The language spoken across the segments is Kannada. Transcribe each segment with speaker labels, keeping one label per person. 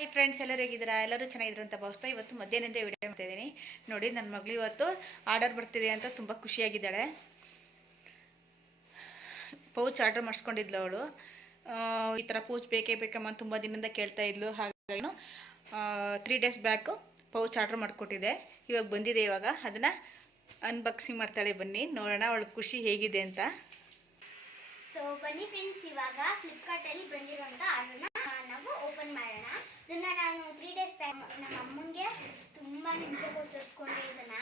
Speaker 1: ಹಾಯ್ ಫ್ರೆಂಡ್ಸ್ ಎಲ್ಲರೂ ಹೇಗಿದ್ದೀರಾ? ಎಲ್ಲರೂ ಚೆನ್ನಾಗಿದ್ರು ಅಂತ ಭಾವಿಸ್ತಾ ಇವತ್ತು ಮಧ್ಯಾಹ್ನದಿಂದ ವಿಡಿಯೋ ಮಾಡ್ತಾ ಇದ್ದೀನಿ. ನೋಡಿ, ನನ್ನ ಮಗಳು ಇವತ್ತು ಆರ್ಡರ್ ಬರ್ತಿದೆ ಅಂತ ತುಂಬ ಖುಷಿಯಾಗಿದ್ದಾಳೆ. ಪೌಚ್ ಆರ್ಡರ್ ಮಾಡಿಸ್ಕೊಂಡಿದ್ಲು ಅವಳು. ಈ ಥರ ಪೌಚ್ ಬೇಕೇ ಬೇಕಮ್ಮ ತುಂಬ ದಿನದಿಂದ ಕೇಳ್ತಾ ಇದ್ಲು. ಹಾಗಾಗಿ three days bag pouch order ಮಾಡಿಕೊಟ್ಟಿದ್ದೆ ಇವಾಗ ಬಂದಿದೆ ಇವಾಗ. ಅದನ್ನು ಅನ್ಬಾಕ್ಸಿಂಗ್ ಮಾಡ್ತಾಳೆ ಬನ್ನಿ. ನೋಡೋಣ ಅವಳ ಖುಷಿ ಹೇಗಿದೆ ಅಂತ.
Speaker 2: ಸೊ ಬನ್ನಿ ಫ್ರೆಂಡ್ಸ್ ಇವಾಗ ಫ್ಲಿಪ್ಕಾರ್ಟ್ ಅಲ್ಲಿ ಬಂದಿರುವಂತ ಆರ್ಡರ್ನ ನಾವು ಓಪನ್ ಮಾಡೋಣ. ಇದನ್ನ ನಾನು ತ್ರೀ ಡೇಸ್ ಬ್ಯಾಕ್ ನಮ್ಮ ಅಮ್ಮಂಗೆ ತುಂಬಾ ನಿಮಿಷ ಕೊಟ್ಟು ತೋರಿಸ್ಕೊಂಡೆ ಇದನ್ನ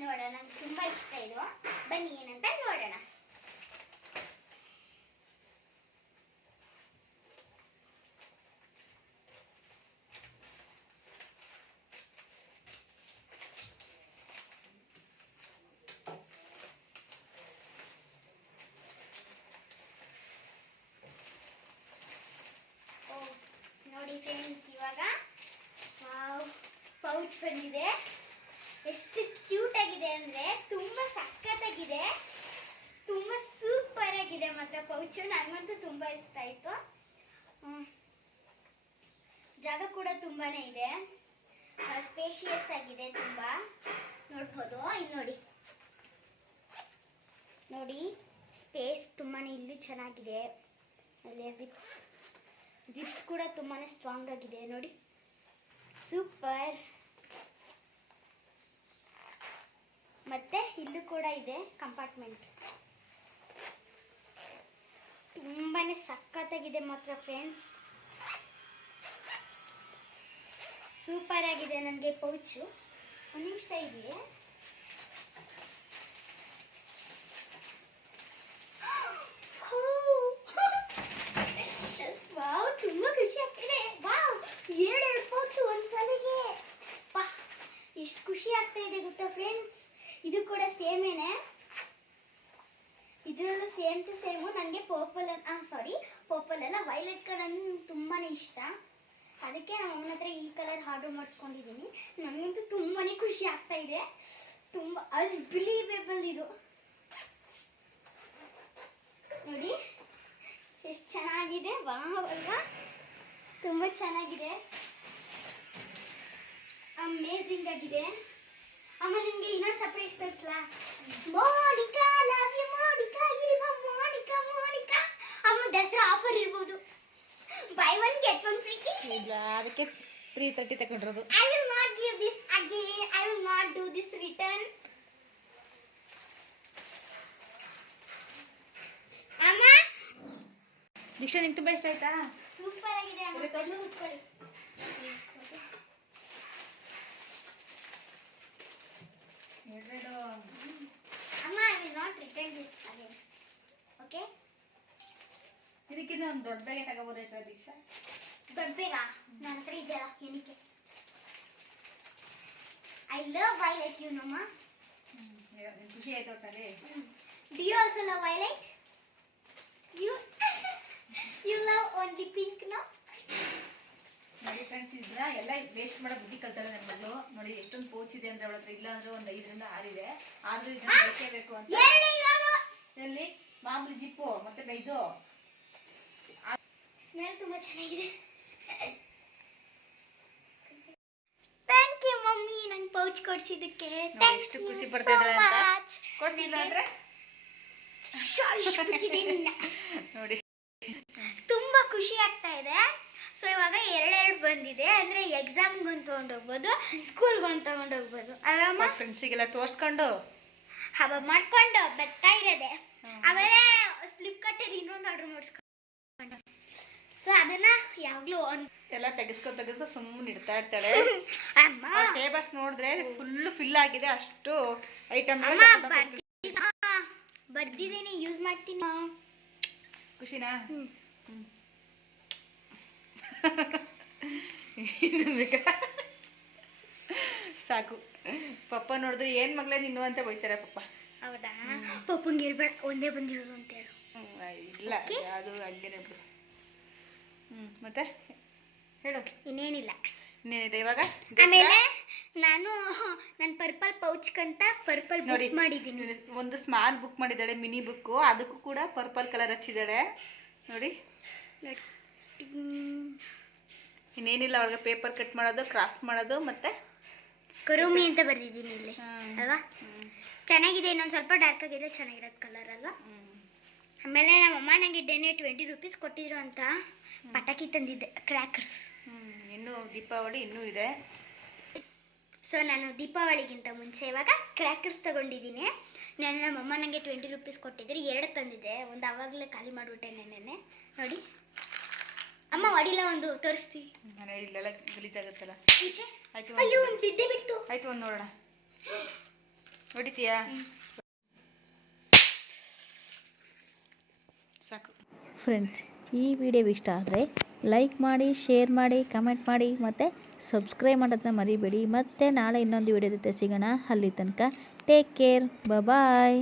Speaker 2: ನೋಡೋಣ. ನಂಗೆ ತುಂಬಾ ಇಷ್ಟ ಇದು. ಬನ್ನಿ ಏನಂತ ನೋಡೋಣ ಓ ನೋಡಿ ಫ್ರೆಂಡ್ಸ್ ಇವಾಗ ಪೌಚ್ ಬಂದಿದೆ ಎಷ್ಟು ಕ್ಯೂಟ್ ಆಗಿದೆ ಅಂದ್ರೆ ತುಂಬಾ ಸಖತ್ತಾಗಿದೆ ತುಂಬಾ ಸೂಪರ್ ಆಗಿದೆ ಮಾತ್ರ ಪೌಚು. ನನಗಂತೂ ತುಂಬಾ ಇಷ್ಟ ಆಯ್ತು. ಜಾಗ ಕೂಡ ತುಂಬಾನೇ ಇದೆ. ಸ್ಪೇಷಿಯಸ್ ಆಗಿದೆ ತುಂಬಾ. ನೋಡ್ಬೋದು. ಇಲ್ಲಿ ನೋಡಿ. ನೋಡಿ ಸ್ಪೇಸ್ ತುಂಬಾನೇ ಇಲ್ಲೂ ಚೆನ್ನಾಗಿದೆ. ಅಲ್ಲೇ ಜಿಪ್ ಜಿಪ್ಸ್ ಕೂಡ ತುಂಬಾನೇ ಸ್ಟ್ರಾಂಗ್ ಆಗಿದೆ. ನೋಡಿ. ಸೂಪರ್ ಮತ್ತೆ ಇಲ್ಲೂ ಕೂಡ ಇದೆ ಕಂಪಾರ್ಟ್ಮೆಂಟ್ ತುಂಬಾನೇ ಸಖತ್ತಾಗಿದೆ ಮಾತ್ರ ಫ್ರೆಂಡ್ಸ್ ಸೂಪರ್ ಆಗಿದೆ ನನಗೆ ಪೌಚು ಒಂದು ನಿಮಿಷ ಇದೆ ವಾವ್ ತುಂಬಾ ಖುಷಿ ಆಗ್ತಿದೆ ವಾವ್ ಎರಡೆರಡು ಪೌಚು ಒಂದ್ಸಲಿಗೆ ಪಾ ಎಷ್ಟು ಖುಷಿ ಆಗ್ತಾ ಇದೆ ಗೊತ್ತಾ ಫ್ರೆಂಡ್ಸ್ ಇದು ಕೂಡ ಸೇಮೇನೆ ಇದರಲ್ಲೂ ಸೇಮ್ ಟು ಸೇಮ್ ನನಗೆ ಪರ್ಪಲ್ ಸಾರಿ ಪರ್ಪಲ್ ಅಲ್ಲ ವೈಲೆಟ್ ಕಲರ್ ತುಂಬಾನೇ ಇಷ್ಟ. ಅದಕ್ಕೆ ಅವನ ಹತ್ರ ಈ ಕಲರ್ ಆರ್ಡರ್ ಮಾಡಿಸ್ಕೊಂಡಿದ್ದೀನಿ ನನಗಂತೂ ತುಂಬಾನೇ ಖುಷಿ ಆಗ್ತಾ ಇದೆ. ತುಂಬ ಅನ್ಬಿಲೀವೇಬಲ್ ಇದು. ನೋಡಿ, ಎಷ್ಟು ಚೆನ್ನಾಗಿದೆ. ವಾವ್, ಅಲ್ವಾ? ತುಂಬ ಚೆನ್ನಾಗಿದೆ. ಅಮೇಝಿಂಗ್ ಆಗಿದೆ ಅಮ್ಮ ನಿಮ್ಗೆ ಇನ್ನೊಂದು surprise ತರಿಸ್ಲಾ Monica. Love you Monica Monica Monica? ಅಮ್ಮ ದಸರಾ ಆಫರ್ ಇರ್ಬೋದು. Buy one get one free
Speaker 1: ಇಲ್ಲ ಅದಕ್ಕೆ ತ್ರೀ ತರ್ಟಿ ತಗೊಂಡಿರೋದು.
Speaker 2: I will not give this again. I will not do this return. ಅಮ್ಮ?
Speaker 1: ದೀಕ್ಷಾ ನಿಂಗೆ ತುಂಬ ಇಷ್ಟ ಆಯ್ತಾ?
Speaker 2: ಸೂಪರ್ ಆಗಿದೆ ಅಮ್ಮ. ಕೂತ್ಕೊಳ್ಳಿ
Speaker 1: ಎರಡು
Speaker 2: ಅಮ್ಮ I will not return this again okay
Speaker 1: ಇದಕ್ಕಿಂತ ಒಂದು ದೊಡ್ಡ ಬ್ಯಾಗೆ ತಗೋಬೋದಾಯ್ತಾ ದೀಕ್ಷಾ?
Speaker 2: ದೊಡ್ಡ ಬೇಗ ನನ್ನ ಹತ್ರ ಇದೆಯಲ್ಲ ಏನಕ್ಕೆ ಐ ಲವ್ ವೈಲೆಟ್ ಯು ನಮ್ಮ
Speaker 1: ನಿಂಗೆ ಖುಷಿ ಆಯ್ತು ಒಟ್ಟಲ್ಲಿ
Speaker 2: do you also love violet you you love only pink no
Speaker 1: ನೋಡಿ ಫ್ರೆಂಡ್ಸ್ ಇದ್ರ ಎಲ್ಲ ವೇಸ್ಟ್ ಮಾಡೋ ಬುದ್ಧಿ ಕಲ್ತಾರೆ ನನ್ನ ಮಗಳು. ನೋಡಿ ಎಷ್ಟೊಂದು ಪೋಚ್ ಇದೆ ಅಂದ್ರೆ ಅವಳ ಹತ್ರ ಇಲ್ಲ ಅಂದ್ರೆ ಒಂದು ಐದರಿಂದ ಆರಿದೆ ಆದ್ರೂ ಇದನ್ನ ಬೇಕೇ ಬೇಕು ಅಂತ. ಇದರಲ್ಲಿ ಮಾಮೂಲಿ ಜಿಪ್ಪು ಮತ್ತೆ ಇದು
Speaker 2: ಸ್ಮೆಲ್ ತುಂಬಾ ಚೆನ್ನಾಗಿದೆ. Thank you mummy. ನಂಗೆ ಪೌಚ್ ಕೊಡ್ಸಿದ್ದಕ್ಕೆ.
Speaker 1: ನೋಡಿ ಎಷ್ಟು ಖುಷಿ ಪಡ್ತಾ ಇದ್ದಾಳೆ ಅಂತ. ಕೊಡ್ತಿಲ್ಲ ಅಂದ್ರೆ? ನೋಡಿ.
Speaker 2: ತುಂಬಾ ಖುಷಿ ಆಗ್ತಾ ಇದೆ. ಸೊ ಇವಾಗ ಎರಡೆರಡು ಬಂದಿದೆ. ಅಂದ್ರೆ ಎಕ್ಸಾಮ್ಗೆ ಒಂದು ತಗೊಂಡೋಗ್ಬೋದು ಸ್ಕೂಲ್ಗೆ ಒಂದು ತಗೊಂಡೋಗ್ಬೋದು. ಅಲ್ಲಮ್ಮ
Speaker 1: ಫ್ರೆಂಡ್ಸಿಗೆಲ್ಲ ತೋರ್ಸ್ಕೊಂಡು?
Speaker 2: ಹಬ್ಬ ಮಾಡ್ಕೊಂಡು ಬರ್ತಾ ಇರೋದೆ. ಆಮೇಲೆ ಫ್ಲಿಪ್ಕಾರ್ಟ್ ಅಲ್ಲಿ ಇನ್ನೊಂದು ಆರ್ಡರ್ ಮಾಡಿಸ್ಕೊಂಡು. ಸೊ ಅದನ್ನ ಯಾವಾಗ್ಲೂ
Speaker 1: ಎಲ್ಲ ತೆಗೆಸ್ಕೊ ತೆಗೆಸ್ಕೊ ಸುಮ್ಮನೆ ಇಡ್ತಾ ಇರ್ತಾಳೆ.
Speaker 2: ಅಮ್ಮ.
Speaker 1: ಟೇಬಲ್ಸ್ ನೋಡಿದ್ರೆ ಫುಲ್ ಫಿಲ್ ಆಗಿದೆ ಅಷ್ಟು ಐಟಮ್
Speaker 2: ಬರ್ದಿದ್ದೀನಿ? ಯೂಸ್ ಮಾಡ್ತೀನಿ?
Speaker 1: ಖುಷಿನಾ? ಬೇಕಾ? ಸಾಕು. ಪಪ್ಪ ನೋಡಿದ್ರೆ ಏನ್ ಮಗ್ಲೇ ನಿನ್ನು ಅಂತ ಬೈತಾರೆ ಪಪ್ಪ.
Speaker 2: ಹೌದಾ? ಪಪ್ಪಂಗೆ ಹೇಳ್ಬೇಡ ಒಂದೇ ಬಂದಿರೋದು ಅಂತ ಹೇಳು.
Speaker 1: ಇಲ್ಲ ಅದು ಹಂಗೇನೆ ಬಿಡು. ಹ್ಮ್ ಮತ್ತೆ? ಹೇಳು.
Speaker 2: ಇನ್ನೇನಿಲ್ಲ.
Speaker 1: ಇನ್ನೇನಿದೆ ಇವಾಗ?
Speaker 2: ಆಮೇಲೆ ನಾನು ನನ್ನ ಪರ್ಪಲ್ ಪೌಚ್ ಕಂತ ಪರ್ಪಲ್
Speaker 1: ನೋಡಿ
Speaker 2: ಮಾಡಿದ್ದೀನಿ.
Speaker 1: ಒಂದು ಸ್ಮಾಲ್ ಬುಕ್ ಮಾಡಿದ್ದಾಳೆ ಮಿನಿ ಬುಕ್ ಅದಕ್ಕೂ ಕೂಡ ಪರ್ಪಲ್ ಕಲರ್ ಹಚ್ಚಿದ್ದಾಳೆ. ನೋಡಿ.
Speaker 2: ನೋಡಿ.
Speaker 1: ಇನ್ನೇನಿಲ್ಲ ಅವಳಿಗೆ ಪೇಪರ್ ಕಟ್ ಮಾಡೋದು ಕ್ರಾಫ್ಟ್ ಮಾಡೋದು ಮತ್ತೆ
Speaker 2: ಕರುಮಿ ಅಂತ ಬರ್ದಿದ್ದೀನಿ ಇಲ್ಲಿ ಅಲ್ವಾ? ಚೆನ್ನಾಗಿದೆ ಇನ್ನೊಂದು ಸ್ವಲ್ಪ ಡಾರ್ಕ್ ಆಗಿದೆ ಚೆನ್ನಾಗಿರೋದು ಕಲರ್ ಅಲ್ವಾ? ಆಮೇಲೆ ನಮ್ಮಮ್ಮ ನನಗೆ ಡೇನೆ ಟ್ವೆಂಟಿ ರುಪೀಸ್ ಕೊಟ್ಟಿದ್ರು ಅಂತ ಪಟಾಕಿ ತಂದಿದ್ದೆ ಕ್ರ್ಯಾಕರ್ಸ್
Speaker 1: ಇನ್ನೂ ದೀಪಾವಳಿ ಇನ್ನೂ ಇದೆ.
Speaker 2: ಸೊ ನಾನು ದೀಪಾವಳಿಗಿಂತ ಮುಂಚೆ ಇವಾಗ ಕ್ರ್ಯಾಕರ್ಸ್ ತಗೊಂಡಿದ್ದೀನಿ. ನಾನು ನಮ್ಮಮ್ಮ ನನಗೆ ಟ್ವೆಂಟಿ ರುಪೀಸ್ ಕೊಟ್ಟಿದ್ರು ಎರಡು ತಂದಿದ್ದೆ ಒಂದು ಆವಾಗಲೇ ಖಾಲಿ ಮಾಡಿಬಿಟ್ಟೆ ನೆನ್ನೆ ನೋಡಿ. ಅಮ್ಮ ಹೊಡಿಲ್ಲ ಒಂದು ತೋರಿಸ್ತಿ
Speaker 1: ಮನೆ ಇಲ್ಲೆಲ್ಲ ಗಲೀಜಾಗುತ್ತಲ್ಲ?
Speaker 2: ಆಗುತ್ತಲ್ಲ
Speaker 1: ಆಯ್ತು
Speaker 2: ಅಯ್ಯೋ
Speaker 1: ಒಂದು
Speaker 2: ಒಂದು ಬಿದ್ದೆ ಬಿಡ್ತು.
Speaker 1: ಆಯ್ತು ಒಂದು ನೋಡೋಣ. ಹೊಡಿತೀಯಾ? ಸಾಕು.
Speaker 3: ಫ್ರೆಂಡ್ಸ್ ಈ ವಿಡಿಯೋ ಇಷ್ಟ ಆದರೆ ಲೈಕ್ ಮಾಡಿ ಶೇರ್ ಮಾಡಿ ಕಮೆಂಟ್ ಮಾಡಿ ಮತ್ತು ಸಬ್ಸ್ಕ್ರೈಬ್ ಮಾಡೋದನ್ನ ಮರಿಬೇಡಿ. ಮತ್ತೆ ನಾಳೆ ಇನ್ನೊಂದು ವಿಡಿಯೋ ಜೊತೆ ಸಿಗೋಣ ಅಲ್ಲಿ ತನಕ. Take care bye